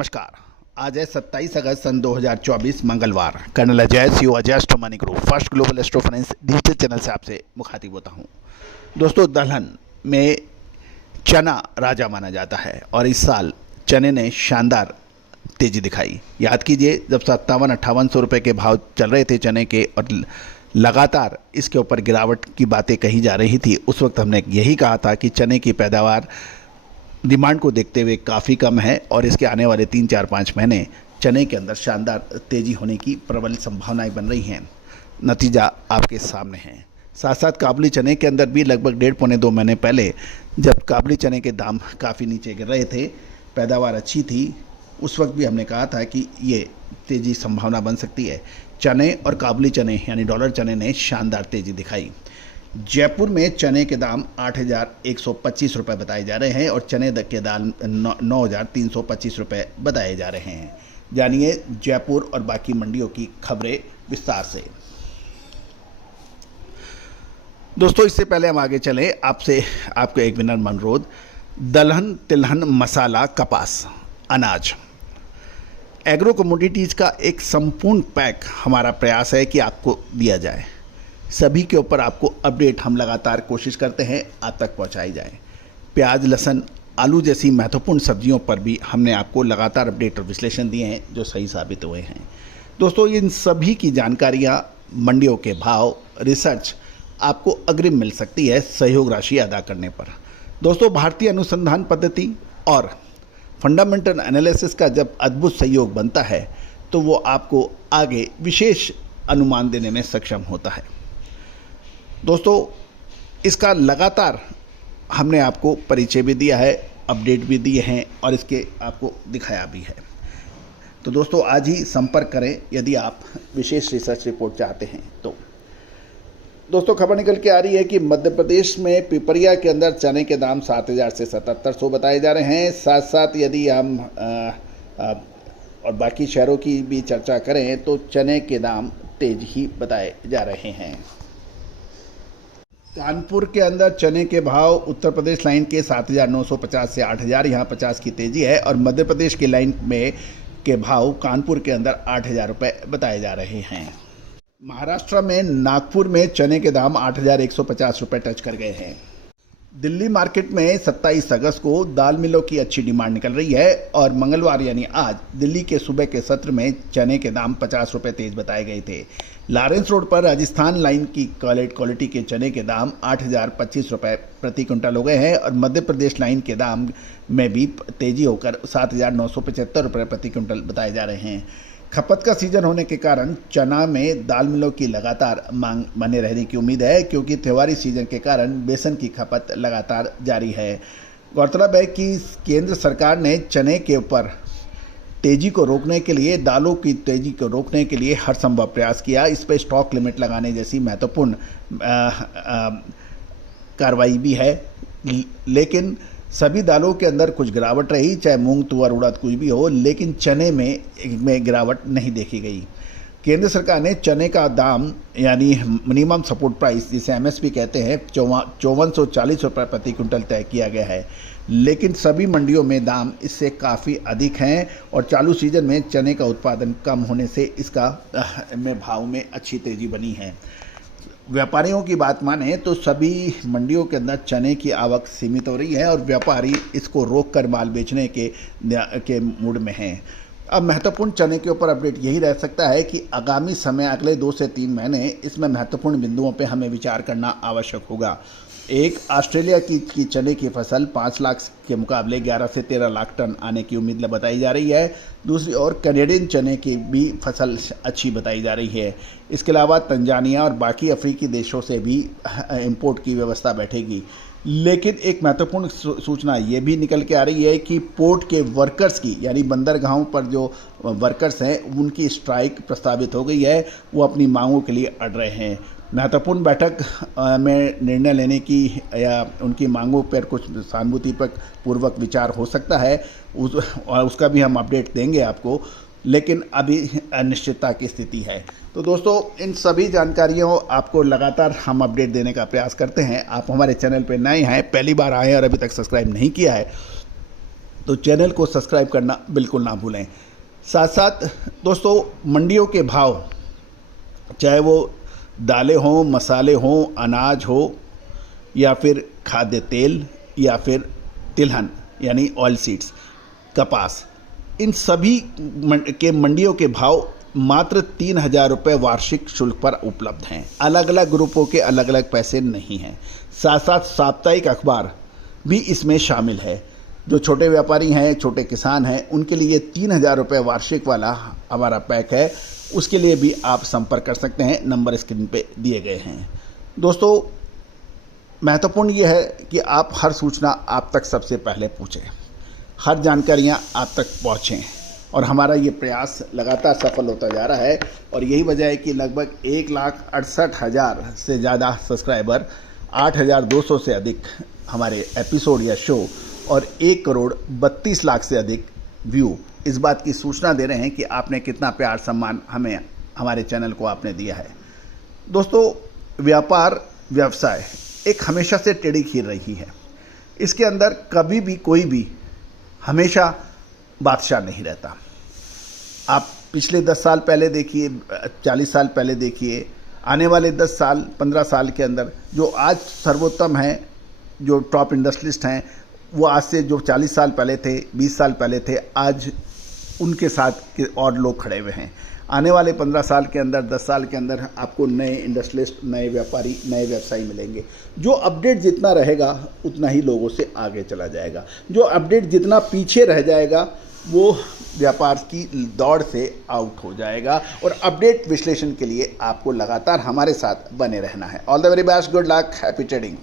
नमस्कार। आज है 27 अगस्त सन 2024 मंगलवार। Colonel Ajay CO Ajay astro money group first global astro finance digital channel से आपसे मुखातिब होता हूं। दोस्तों, दलहन में चना राजा माना जाता है और इस साल चने ने शानदार तेजी दिखाई। याद कीजिए, जब 57-58 रुपये के भाव चल रहे थे चने के और लगातार इसके ऊपर गिरावट की बातें कही जा रही थी, उस वक्त हमने यही कहा था कि चने की पैदावार डिमांड को देखते हुए काफ़ी कम है और इसके आने वाले 3-4-5 महीने चने के अंदर शानदार तेज़ी होने की प्रबल संभावनाएं बन रही हैं। नतीजा आपके सामने है। साथ साथ काबुली चने के अंदर भी लगभग 1.5-पौने 2 महीने पहले जब काबुली चने के दाम काफ़ी नीचे गिर रहे थे, पैदावार अच्छी थी, उस वक्त भी हमने कहा था कि ये तेज़ी संभावना बन सकती है। चने और काबुली चने यानी डॉलर चने ने शानदार तेज़ी दिखाई। जयपुर में चने के दाम 8,125 रुपये बताए जा रहे हैं और चने के दाम 9,325 रुपये बताए जा रहे हैं। जानिए जयपुर और बाकी मंडियों की खबरें विस्तार से। दोस्तों, इससे पहले हम आगे चलें, आपको एक विनम्र अनुरोध। दलहन, तिलहन, मसाला, कपास, अनाज, एग्रो कमोडिटीज़ का एक संपूर्ण पैक हमारा प्रयास है कि आपको दिया जाए। सभी के ऊपर आपको अपडेट हम लगातार कोशिश करते हैं आप तक पहुंचाई जाए। प्याज, लहसुन, आलू जैसी महत्वपूर्ण सब्जियों पर भी हमने आपको लगातार अपडेट और विश्लेषण दिए हैं जो सही साबित हुए हैं। दोस्तों, इन सभी की जानकारियां, मंडियों के भाव, रिसर्च आपको अग्रिम मिल सकती है सहयोग राशि अदा करने पर। दोस्तों, भारतीय अनुसंधान पद्धति और फंडामेंटल एनालिसिस का जब अद्भुत सहयोग बनता है तो वो आपको आगे विशेष अनुमान देने में सक्षम होता है। दोस्तों, इसका लगातार हमने आपको परिचय भी दिया है, अपडेट भी दिए हैं और इसके आपको दिखाया भी है। तो दोस्तों, आज ही संपर्क करें यदि आप विशेष रिसर्च रिपोर्ट चाहते हैं तो। दोस्तों, खबर निकल के आ रही है कि मध्य प्रदेश में पिपरिया के अंदर चने के दाम 7,000 से 7,700 बताए जा रहे हैं। साथ साथ यदि हम और बाकी शहरों की भी चर्चा करें तो चने के दाम तेज ही बताए जा रहे हैं। कानपुर के अंदर चने के भाव उत्तर प्रदेश लाइन के 7,950 से 8,000, यहाँ 50 की तेजी है और मध्य प्रदेश की लाइन में के भाव कानपुर के अंदर 8,000 रुपये बताए जा रहे हैं। महाराष्ट्र में नागपुर में चने के दाम 8,150 रुपये टच कर गए हैं। दिल्ली मार्केट में 27 अगस्त को दाल मिलों की अच्छी डिमांड निकल रही है और मंगलवार यानी आज दिल्ली के सुबह के सत्र में चने के दाम 50 रुपये तेज बताए गए थे। लॉरेंस रोड पर राजस्थान लाइन की क्वालिटी के चने के दाम 8,025 रुपये प्रति क्विंटल हो गए हैं और मध्य प्रदेश लाइन के दाम में भी तेजी होकर 7,975 रुपये प्रति क्विंटल बताए जा रहे हैं। खपत का सीजन होने के कारण चना में दाल मिलों की लगातार मांग बने रहने की उम्मीद है, क्योंकि त्योहारी सीजन के कारण बेसन की खपत लगातार जारी है। गौरतलब है कि केंद्र सरकार ने चने के ऊपर तेजी को रोकने के लिए, दालों की तेजी को रोकने के लिए हर संभव प्रयास किया। इस पर स्टॉक लिमिट लगाने जैसी महत्वपूर्ण कार्रवाई भी है, लेकिन सभी दालों के अंदर कुछ गिरावट रही, चाहे मूंग, तुअर, उड़द कुछ भी हो, लेकिन चने में गिरावट नहीं देखी गई। केंद्र सरकार ने चने का दाम यानी मिनिमम सपोर्ट प्राइस जिसे एमएसपी कहते हैं 5440 रुपये प्रति क्विंटल तय किया गया है, लेकिन सभी मंडियों में दाम इससे काफ़ी अधिक हैं और चालू सीजन में चने का उत्पादन कम होने से इसका में भाव में अच्छी तेज़ी बनी है। व्यापारियों की बात माने तो सभी मंडियों के अंदर चने की आवक सीमित हो रही है और व्यापारी इसको रोककर माल बेचने के मूड में हैं। अब महत्वपूर्ण चने के ऊपर अपडेट यही रह सकता है कि आगामी समय अगले 2 से 3 महीने इसमें महत्वपूर्ण बिंदुओं पे हमें विचार करना आवश्यक होगा। एक, ऑस्ट्रेलिया की चने की फसल 5 लाख के मुकाबले 11 से 13 लाख टन आने की उम्मीद बताई जा रही है। दूसरी ओर कैनेडियन चने की भी फसल अच्छी बताई जा रही है। इसके अलावा तंजानिया और बाकी अफ्रीकी देशों से भी इंपोर्ट की व्यवस्था बैठेगी। लेकिन एक महत्वपूर्ण सूचना ये भी निकल के आ रही है कि पोर्ट के वर्कर्स की यानी बंदरगाहों पर जो वर्कर्स हैं उनकी स्ट्राइक प्रस्तावित हो गई है, वो अपनी मांगों के लिए अड़ रहे हैं। महत्वपूर्ण बैठक में निर्णय लेने की या उनकी मांगों पर कुछ सहानुभूति पूर्वक विचार हो सकता है, उसका भी हम अपडेट देंगे आपको, लेकिन अभी अनिश्चितता की स्थिति है। तो दोस्तों, इन सभी जानकारियों आपको लगातार हम अपडेट देने का प्रयास करते हैं। आप हमारे चैनल पर नए हैं, पहली बार आए हैं और अभी तक सब्सक्राइब नहीं किया है तो चैनल को सब्सक्राइब करना बिल्कुल ना भूलें। साथ साथ दोस्तों, मंडियों के भाव, चाहे वो दालें हों, मसाले हों, अनाज हो, या फिर खाद्य तेल, या फिर तिलहन यानी ऑयल सीड्स, कपास, इन सभी के मंडियों के भाव मात्र 3,000 रुपये वार्षिक शुल्क पर उपलब्ध हैं। अलग अलग ग्रुपों के अलग अलग पैसे नहीं हैं। साथ साथ साप्ताहिक अखबार भी इसमें शामिल है। जो छोटे व्यापारी हैं, छोटे किसान हैं, उनके लिए 3,000 रुपये वार्षिक वाला हमारा पैक है। उसके लिए भी आप संपर्क कर सकते हैं, नंबर स्क्रीन पे दिए गए हैं। दोस्तों, महत्वपूर्ण ये है कि आप हर सूचना आप तक सबसे पहले पहुँचें, हर जानकारियाँ आप तक पहुँचें, और हमारा ये प्रयास लगातार सफल होता जा रहा है। और यही वजह है कि लगभग 1,68,000 से ज़्यादा सब्सक्राइबर, 8,200 से अधिक हमारे एपिसोड या शो, और 1,32,00,000 से अधिक व्यू इस बात की सूचना दे रहे हैं कि आपने कितना प्यार सम्मान हमें, हमारे चैनल को आपने दिया है। दोस्तों, व्यापार व्यवसाय एक हमेशा से टेढ़ी खीर रही है। इसके अंदर कभी भी कोई भी हमेशा बादशाह नहीं रहता। आप पिछले 10 साल पहले देखिए, 40 साल पहले देखिए, आने वाले 10 साल 15 साल के अंदर जो आज सर्वोत्तम हैं, जो टॉप इंडस्ट्रियलिस्ट हैं, वो आज से जो 40 साल पहले थे, 20 साल पहले थे, आज उनके साथ के और लोग खड़े हुए हैं। आने वाले 15 साल के अंदर, 10 साल के अंदर आपको नए इंडस्ट्रियलिस्ट, नए व्यापारी, नए व्यवसायी मिलेंगे। जो अपडेट जितना रहेगा उतना ही लोगों से आगे चला जाएगा। जो अपडेट जितना पीछे रह जाएगा वो व्यापार की दौड़ से आउट हो जाएगा। और अपडेट विश्लेषण के लिए आपको लगातार हमारे साथ बने रहना है। All the very best, good luck, happy trading.